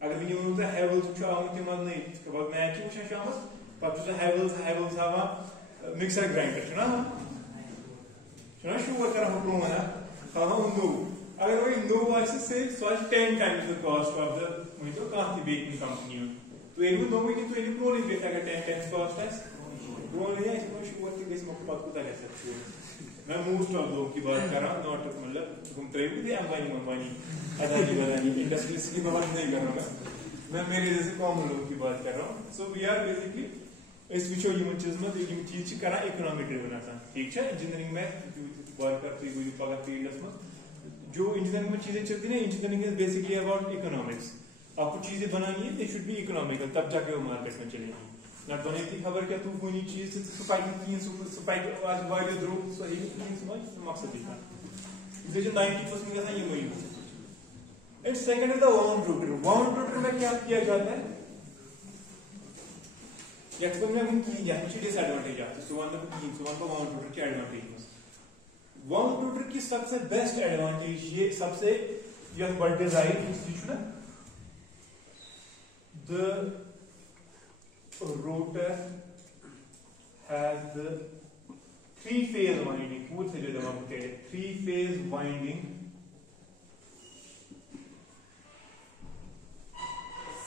अगर वी होता है हैवेल्स आमत नहीं इसके बाद मैं की वुचन शामस पत्तु हैवेल्स हवा मिक्सर ग्राइंडर छना शुगर कर हम प्रो है हवा नो अगर वो नो वाइस से सो 10 times the cost of the मुझे काफी बेकिंग कंपनी तो ये नो में तो ये प्रो नहीं बेटा अगर 10 टाइम्स कॉस्ट है प्रो नहीं है इसको शुगर के बेस में पत्तु तक ऐसा मैं मोस्ट ऑफ लोगों की बात कर रहा हूँ नॉट मतलब घूमते हुए अंबानी अदानी इंडस्ट्रीज की बात नहीं कर रहा मैं मेरे जैसे कॉमन लोगों की बात कर रहा हूँ सो वी आर बेसिकली इस विषय यम चीज में चीज कर इकोनॉमिक ड्रिवन ठीक है इंजीनियरिंग में बात करते हुए पगह फील्ड में जो इंजीनियरिंग में चीजें चलती है engineering is basically about economics आपको चीजें बनानी है दे शुड बी इकोनॉमिकल तब जाके वो मार्केट में चलेगी ना तो नहीं खबर क्या तू कोई चीज स्पाइक आज वाइड द्रोह सही समझ मकसद दिखा जो 90% का ये वही and second is the wound rotor. Wound rotor में क्या किया जाता है, डिसएडवांटेज आते हैं। वाउंड रोटर की एडवांटेज, वाउंड रोटर की सबसे बेस्ट एडवांटेज ये सबसे बड़ डिजाइन ना, the rotor has the 3-phase winding, पूरे से जो हम कहते हैं 3-phase winding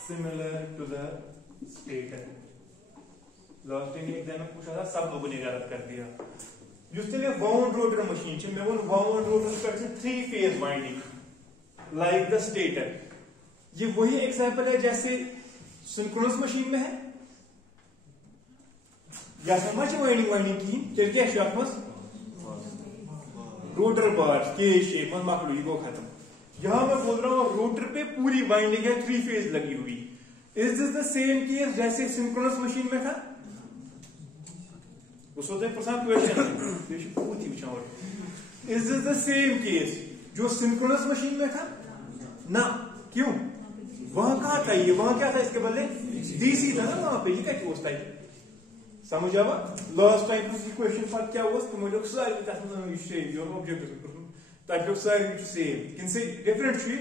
similar to the stator. Last time exam में पूछा था, सब लोगों ने गलत कर दिया। जिससे वाउंड रोटर मशीन में वो वाउंड रोटर करते 3-phase winding like the stator. ये वही एग्जांपल है जैसे सिंक्रोनस मशीन में है, या समझ वाइंडिंग की तेरे क्या शॉक रोटर बार के शेप में माकलू वो खत्म। यहां मैं बोल रहा हूं रोटर पे पूरी वाइंडिंग है, 3-phase लगी हुई। Is this the same case जैसे सिंक्रोनस मशीन में था? उस होते क्वेश्चन पूछी विचार, is this the same case जो सिंक्रोनस मशीन में था ना? क्यों? वहां कहा था ये, वहां क्या था इसके बदले डीसी था ना, वहां पे क्या होता है समझ आवा। लास्ट टाइम क्वेश्चन पर क्या हुआ तुम लोग सारे ऑब्जेक्ट तक सारे सेम किनसे डिफरेंट छी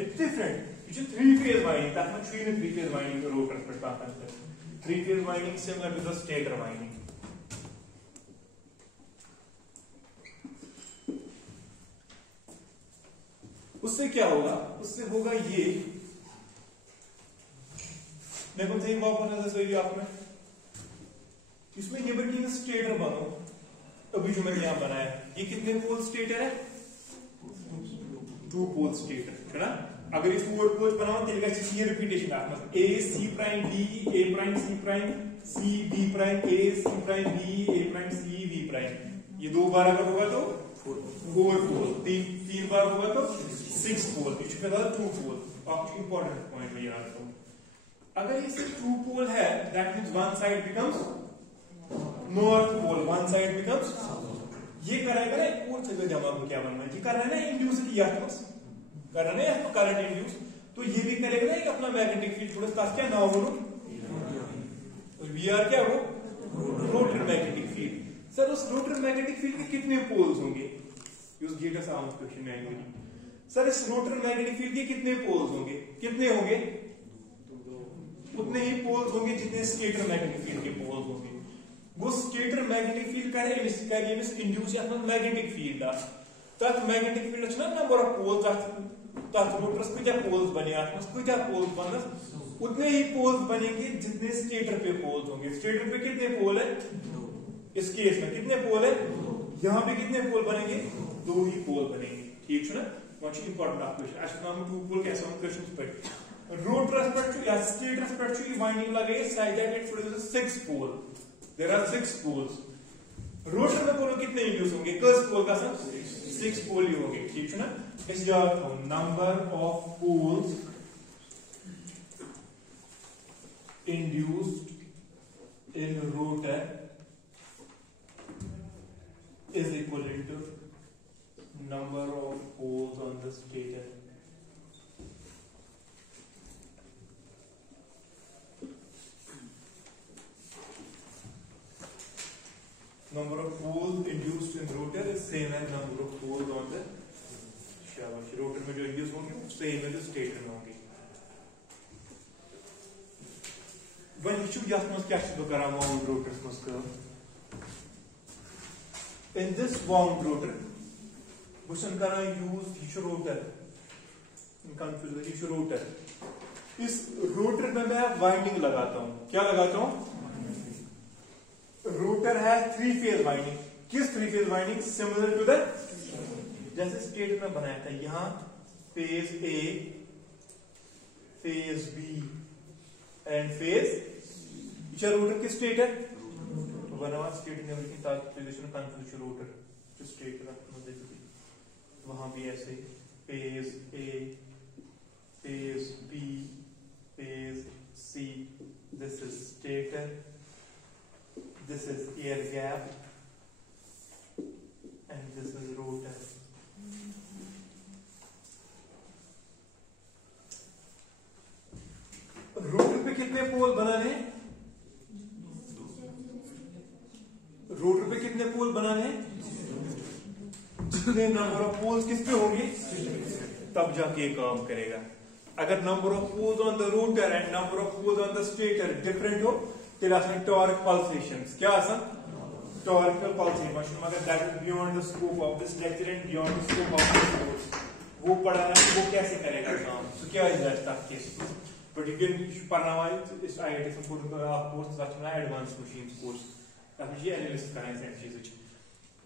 इट्स डिफरेंट। ये 3-phase वाइंडिंग तक में 3-phase वाइंडिंग रोटर पर ताकत है। 3-phase winding similar to the stator winding. उससे क्या होगा? उससे होगा ये, मैं कौन सा वापस नजर सही आप में इसमें ये बल्कि स्टेटर बनो, अभी जो मैंने यहां बनाया ये कितने पोल स्टेटर है? 2 पोल स्टेटर है ना। अगर ये 4 पोल बनाओ तो ये रिपीटेशन आप मतलब A C prime D, A prime C prime, C B prime, A C prime B, A prime C B prime. ये 2 बार अगर होगा तो 4 पोल, 3 बार होगा तो 6 पोल, इसके बाद 2 पोल। आपको इंपॉर्टेंट पॉइंट में याद रखो, अगर ये सिर्फ 2 पोल है that means one side becomes north pole, one side becomes. ये करेगा ना और से दिमाग में क्या बनना है, ये कर रहा है ना इंड्यूस किया कर रहा है ना करंट इंड्यूस, तो ये भी करेगा ना अपना मैग्नेटिक फील्ड थोड़ा सा क्या नाम बोलो, वीआर क्या वो रोटर मैग्नेटिक फील्ड। सर उस रोटर मैग्नेटिक फील्ड के कितने पोल्स होंगे? Use get us out question में सर इस रोटर मैग्नेटिक फील्ड के कितने पोल्स होंगे? कितने होंगे? उतने ही पोल्स होंगे जितने स्टेटर मैग्नेटिक फील्ड के पोल्स होंगे। वो स्टेटर मैग्नेटिक फील्ड का है इंड्यूस या मैग्नेटिक फील्ड तथ मैग्नेटिक फील्ड ना नंबर ऑफ पोल्स तथ रोटर्स पे पोल्स बने पोल्स बनस उतने ही पोल्स बनेंगे जितने स्टेटर पे पोल्स होंगे। स्टेटर पे कितने पोल है? इस केस में कितने पोल है? यहाँ पे कितने पोल बनेंगे? 2 ही पोल बनेंगे। ठीक है ना, वहाँ इंपॉर्टेंट क्वेश्चन आज नाम 2 पोल कैसे हम क्वेश्चन पे रोटर पे या स्टेटर पे वाइंडिंग लगाए such that it produces 6 pole. There are 6 poles. Rotor में पोल कितने इंड्यूस होंगे? कस पोल का सब 6 पोल ही होंगे। ठीक है ना, इस याद रखो number of poles induced in rotor is equivalent to number of poles on the stator. Number of poles induced in rotor is same as number of poles on the shaft. Rotor में जो induce होंगे वो same है जो stator में होंगे। One यह यथ मज क्या करान वाउंड रोटर्स मज इन दिस वाउंड रोटर बन करान यूज यह रोटर कंफ्यूज यह रोटर। इस रोटर में मैं वाइंडिंग लगाता हूं। क्या लगाता हूं? रोटर है 3-phase वाइंडिंग। किस 3-phase winding? Similar to the जैसे स्टेटर में बनाया था, यहां phase A, phase B and phase rotor किस स्टेटर तो बना स्टेटर ने कंफ्यूज रोटर स्टेटर वहां भी ऐसे phase A, phase B, phase C, this is stator, this is air gap and this is rotor. घुमाना है, जितने नंबर ऑफ पोल्स किस पे होंगे तब जाके ये काम करेगा। अगर number of poles on the rotor and number of poles on the stator different हो तेल आसान टॉर्क पल्सेशंस, क्या आसान टॉर्कल पल्सेशन, मगर that is beyond the scope of this lecture and beyond the scope of this course. वो पढ़ाना है वो कैसे करेगा काम, सो क्या is that case, but you can पढ़ाना इस आईआईटी से कोर्स रचना एडवांस मशीन्स कोर्स, अब ये एनालिसिस करना है चीज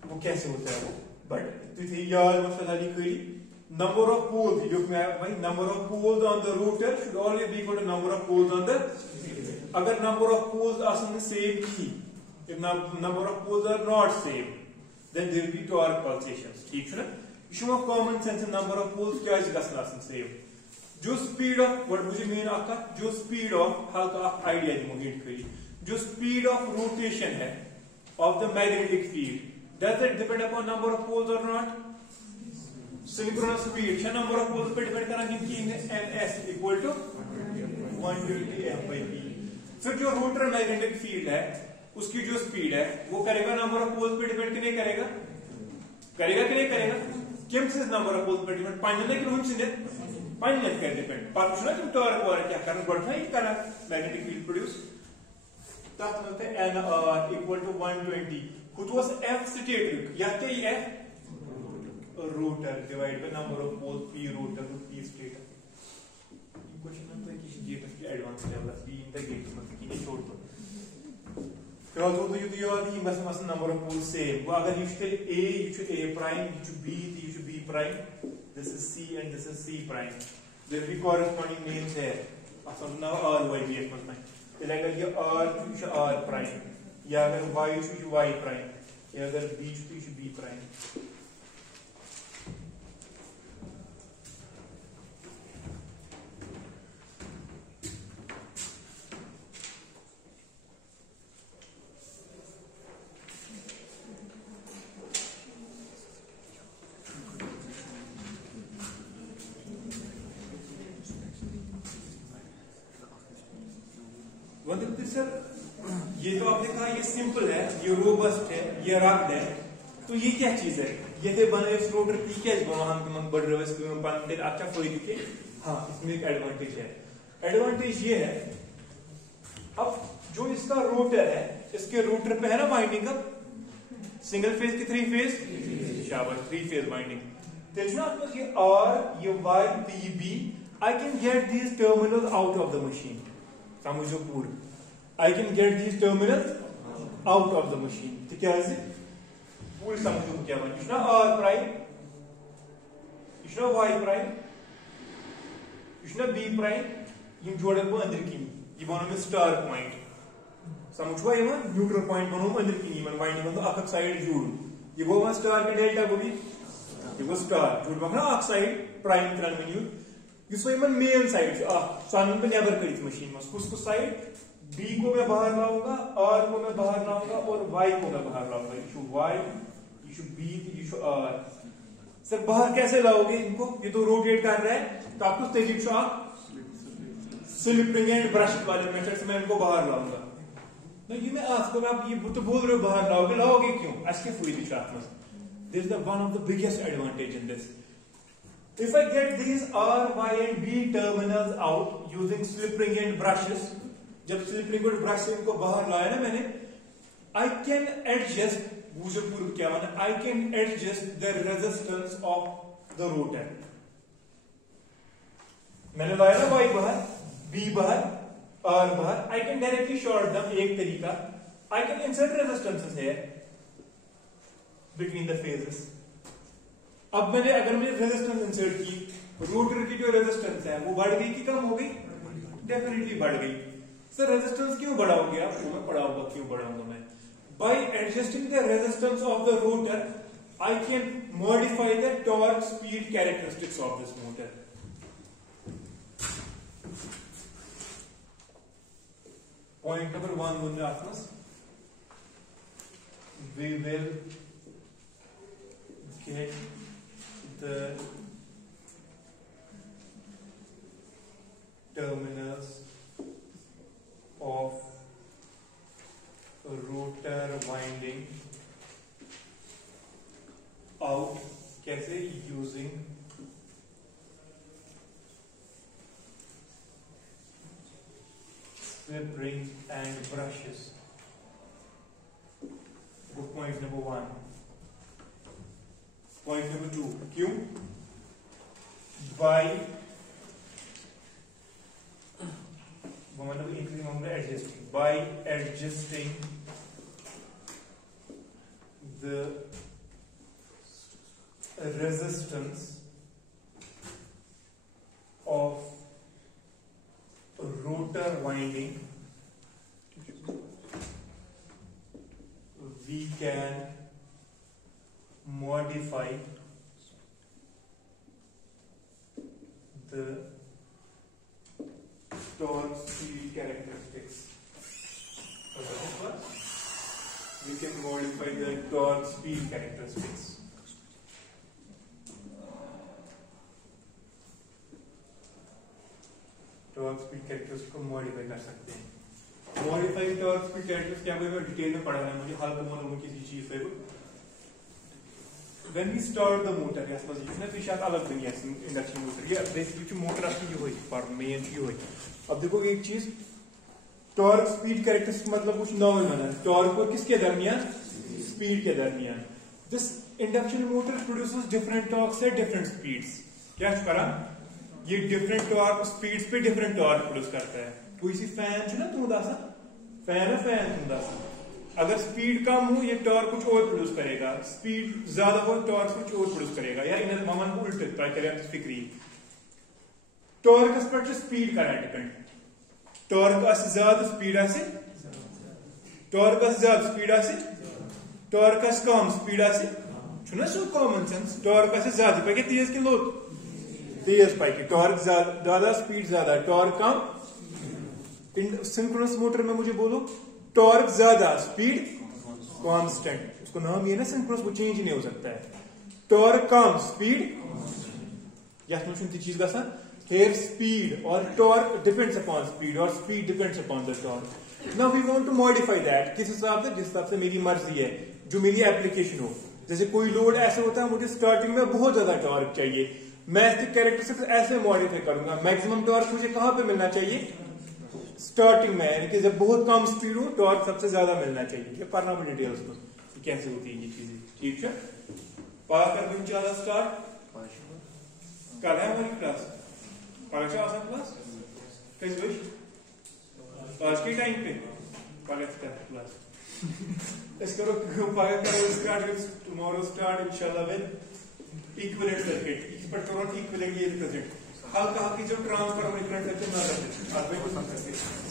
वो कैसे होता है वो, बट तुझे याद मसला लिखी नंबर ऑफ पोल्स जो भाई number of poles on the rotor should always be equal to number of poles on the, अगर number of poles are same की, if number of poles are not same then there will be torque pulsations, ठीक है ना, issue of common sense number of poles क्या is गसन आसन same, जो speed of what मुझे main आपका जो speed of हल्का आप आइडिया दी मुझे करी, जो speed of rotation है of the magnetic field does it depend upon number of poles or not, synchronous speed क्या number of poles पे depend करेंगे कि ns equal to 120 f by p, फिर जो रोटर मैग्नेटिक फील्ड है उसकी जो स्पीड है वो करेगा नंबर ऑफ पोल्स पे डिपेंड, कि नहीं करेगा, करेगा कि नहीं करेगा, किम से नंबर ऑफ पोल्स पे डिपेंड पांच कि हम से पांच कर डिपेंड पर कुछ ना तुम टॉर्क और क्या करना बढ़ता है करा मैग्नेटिक फील्ड प्रोड्यूस तब मिलते हैं nr इक्वल टू 120 खुद वाज f स्टेटर या क्या ये f rotor divide by number of poles p rotor to p stator, ये क्वेश्चन हम तो किसी गेट के advance level p in the GATE मतलब कि छोड़ दो तो you याद ही बस number of poles same, वो अगर you should a you should a prime, you should b you should b prime, this is c and this is c prime, there will be corresponding names here, अब now r y b f में, तो अगर ये r you should r prime, या अगर y you should y prime, या अगर b you should b prime. Sir ये तो आपने कहा ये सिंपल है, ये रोबस्ट है, ये रग्ड है, तो ये क्या चीज है, ये थे बने रोटर की क्या हम बढ़ रहे हैं अच्छा फायदे के, हाँ इसमें एक एडवांटेज है, एडवांटेज ये है अब जो इसका रोटर है इसके रोटर पे है ना वाइंडिंग का सिंगल फेज की थ्री फेज शाबाश थ्री फेज वाइंडिंग, तो ये आर ये Y P B I can get these terminals out of the machine, समझो पूरा I can get these terminals out of the machine, तो क्या है पूरी समझो क्या बन, इतना r prime, इतना y prime, इतना b prime, ये जोड़े को अंदर की ये बनो में स्टार पॉइंट, समझो ये वन न्यूट्रल पॉइंट बनो में अंदर की मन वाइंडिंग बनो अक साइड जोड़, ये वो स्टार के डेल्टा को भी ये वो स्टार जोड़ बनो अक साइड प्राइम त्रन में न्यू, इस वो मन मेन साइड से सामने पे नेबर करी मशीन में उसको साइड B को मैं बाहर लाऊंगा, R को मैं बाहर लाऊंगा और Y को मैं बाहर लाऊंगा, issue Y, issue B, issue R। Sir बाहर कैसे लाओगे इनको, ये तो रोटेट कर रहा है तो आपको तरीके आप स्लिपिंग एंड ब्रश वाले मेथड से मैं इनको बाहर लाऊंगा, नहीं मैं आपको आप ये तो बोल रहे हो बाहर लाओगे क्यों, इसके फायदे चाहते this is the one of the biggest advantage in this, if I get these R, Y and B terminals out using slip ring and brushes, जब स्लिप रिंग और ब्रश से इनको बाहर लाया ना मैंने, आई कैन एडजस्ट मुझे पूर्व क्या माना, I can adjust the resistance of the rotor, मैंने लाया ना वाई बाहर बी बाहर आर बाहर, आई कैन डायरेक्टली शॉर्ट दम एक तरीका, I can insert resistances here between the phases, अब मैंने अगर मैंने रेजिस्टेंस इंसर्ट की, रोटर की जो रेजिस्टेंस है वो बढ़ गई कि कम हो गई, डेफिनेटली बढ़ गई, सर रेजिस्टेंस क्यों बढ़ाओगे आप, मैं पढ़ाऊंगा क्यों बढ़ाऊंगा मैं, by adjusting the resistance of the rotor I can modify the torque speed characteristics of this motor, point number 1 बोल रहे आत्मस, we will get the terminals of rotor winding कैसे? Using sweep rings and brushes. Good point number 1. Point number 2. क्यों? By adjusting. By adjusting the resistance of rotor winding, we can modify the torque speed characteristics. We can modify the torque speed characteristics. Torque speed characteristics को modify कर सकते हैं। Modify torque speed characteristics क्या मैं detail में पढ़ाना है मुझे, हल्का मालूम किसी चीज पे। When we start the motor, yes मज़े इसने तो शायद अलग दुनिया है इंडक्शन मोटर। ये बेसिकली मोटर आपकी ये हुई पर मेन ये हुई। अब देखो एक चीज, टॉर्क स्पीड कैरेक्टरिस्टिक्स मतलब कुछ नॉर्मल बना है। टॉर्क और किसके दरमियान? स्पीड के दरमियान। This induction motor produces different torques at different speeds. क्या करा? ये डिफरेंट टॉर्क स्पीड्स पे डिफरेंट टॉर्क प्रोड्यूस करता है। कोई सी फैन है ना तुंदा सा फैन है, फैन तुंदा सा, अगर स्पीड कम हो ये टॉर्क कुछ और प्रोड्यूस करेगा, स्पीड ज्यादा हो टॉर्क कुछ और प्रोड्यूस करेगा। या इन ममन उल्ट करें फिक्री टॉर्क पे स्पीड कर डिपेंड। टॉर्क ज्यादा स्पीड आसे, टॉर्क ज्यादा स्पीड आसे, टॉर्क कम स्पीड आसे, छुना सो कॉमन सेंस। टॉर्क ज्यादा पे तेज कि लो तेज पाई, टॉर्क ज्यादा स्पीड ज्यादा, टॉर्क कम। सिंक्रोनस मोटर में मुझे बोलो टॉर्क ज्यादा स्पीड कांस्टेंट, उसको नाम ये ना सिंक्रोनस, वो चेंज नहीं हो सकता है। टॉर्क कम स्पीड, या चीज का here speed or torque depends upon speed or speed depends upon the torque. Now we want to modify that, किस हिसाब से? जिस हिसाब से मेरी मर्जी है, जो मेरी एप्लीकेशन हो। जैसे कोई लोड ऐसे होता है मुझे स्टार्टिंग में बहुत ज्यादा टॉर्क चाहिए, मैं इसके कैरेक्टरिस्टिक्स ऐसे मॉडिफाई करूंगा। मैक्सिमम टॉर्क मुझे कहां पे मिलना चाहिए? स्टार्टिंग में, यानी कि जब बहुत कम स्पीड हो टॉर्क सबसे ज्यादा मिलना चाहिए। ये पढ़ना में डिटेल्स में कैसे होती है ये चीजें, ठीक है? पाकर दिन ज्यादा स्टार्ट कर है हमारी क्लास परीक्षा आसान क्लास कैसे भाई आज के टाइम पे परीक्षा क्लास इस करो पाकर करो स्टार्ट टुमारो स्टार्ट इंशाल्लाह विद इक्विवेलेंट सर्किट। इस पर टोरंट इक्विवेलेंट ये रिप्रेजेंट हल्का हल्की जो ट्रांसफार्मर करंट है ना करते आप भी कुछ समझ सकते हैं।